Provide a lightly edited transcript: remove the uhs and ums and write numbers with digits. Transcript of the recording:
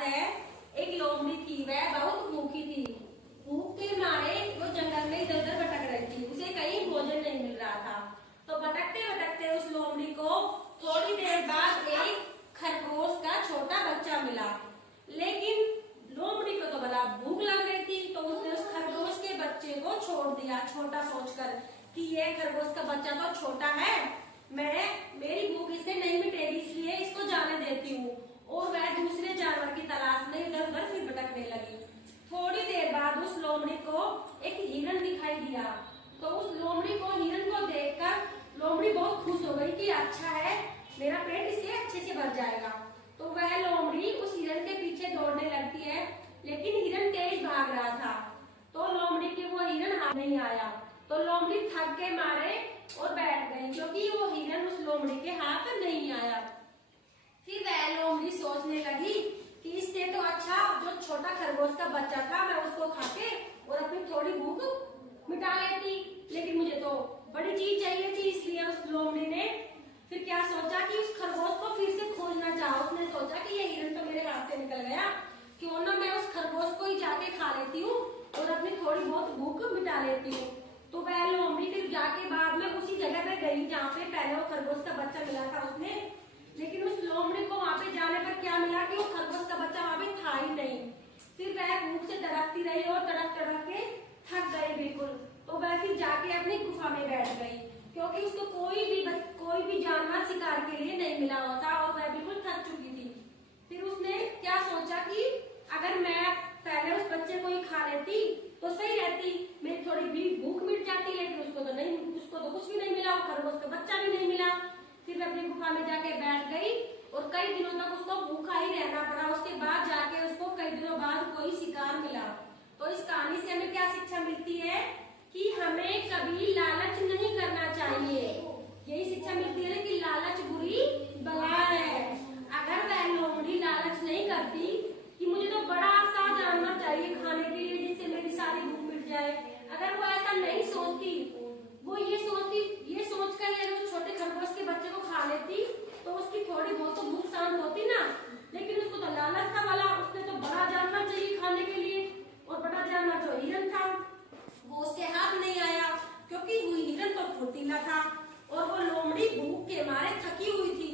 बात है, एक लोमड़ी थी, वह बहुत भूखी थी। भूख के मारे वो जंगल में इधर उधर भटक रही थी, उसे कहीं भोजन नहीं मिल रहा था। तो भटकते भटकते उस लोमड़ी को थोड़ी देर बाद एक खरगोश का छोटा बच्चा मिला। लेकिन लोमड़ी को तो बड़ा भूख लग रही थी, तो उसने उस खरगोश के बच्चे को छोड़ दिया, छोटा सोचकर कि ये खरगोश का बच्चा तो छोटा है, मेरी भूख इससे नहीं मिटेगी, इसलिए इसको जाने देती हूँ। और वह दूसरे जानवर की तलाश में इधर उधर फिर भटकने लगी। थोड़ी देर बाद उस लोमड़ी को एक हिरण दिखाई दिया। तो उस लोमड़ी को हिरण को देखकर लोमड़ी बहुत खुश हो गई कि अच्छा है, मेरा पेट इससे अच्छे से भर जाएगा। तो वह लोमड़ी उस हिरण के पीछे दौड़ने लगती है, लेकिन हिरण तेज भाग रहा था। तो लोमड़ी के वो हिरण हाथ नहीं आया। तो लोमड़ी थक के मारे और बैठ गई, क्योंकि वो हिरण उस लोमड़ी के हाथ नहीं आया। फिर वह लोमड़ी सोचने लगी कि इससे तो अच्छा जो छोटा खरगोश का बच्चा था, मैं उसको खा के और अपनी थोड़ी भूख मिटा लेती। लेकिन मुझे तो बड़ी चीज चाहिए थी, इसलिए उस लोमड़ी ने फिर क्या सोचा कि उस खरगोश को फिर से खोजना चाहा। उसने सोचा कि ये हिरण तो मेरे हाथ से निकल गया, क्यों ना मैं उस खरगोश को ही जाके खा लेती हूँ और अपनी थोड़ी बहुत भूख मिटा लेती हूँ। तो वह लोमड़ी फिर जाके बाद में उसी जगह पे गई जहाँ पे पहले वो खरगोश का बच्चा मिला था उसने। लेकिन उस लोमड़ी को वहाँ पे जाने पर क्या मिला कि वो खरगोश का बच्चा वहाँ पे था ही नहीं। फिर वह भूख से तड़पती रही और तड़प तड़प के थक गई बिल्कुल। तो वह फिर जाके अपनी गुफा में बैठ गई, क्योंकि उसको कोई भी जानवर शिकार के लिए नहीं मिला होता और वह बिल्कुल थक चुकी थी। फिर उसने क्या सोचा कि अगर मैं पहले उस बच्चे को ही खा लेती तो सही रहती, मेरी थोड़ी भी भूख मिट जाती। लेकिन उसको तो कुछ भी नहीं मिला, वो खरगोश का बच्चा भी नहीं मिला। फिर मैं अपनी गुफा में जाके बैठ गई और कई दिनों तक उसको भूखा ही रहना पड़ा। उसके बाद जाके उसको कई दिनों बाद कोई शिकार मिला। तो इस कहानी से हमें क्या शिक्षा मिलती है कि हमें कभी लालच नहीं करना चाहिए। यही शिक्षा मिलती है कि लालच बुरी बला है। अगर वह लोमड़ी लालच नहीं करती कि मुझे तो बड़ा सा जानवर चाहिए खाने के लिए जिससे मेरी सारी भूख मिट जाए, अगर वो ऐसा नहीं सोचती, वो ये सोचकर अगर उस छोटे खरगोश के बच्चे को खा लेती तो उसकी थोड़ी बहुत तो भूख शांत होती ना। लेकिन उसको तो लालच था वाला, उसने तो बड़ा जानवर चाहिए खाने के लिए, और बड़ा जानवर जो हिरण था वो उसके हाथ नहीं आया, क्योंकि वो हिरण तो फुर्तीला था और वो लोमड़ी भूख के मारे थकी हुई थी।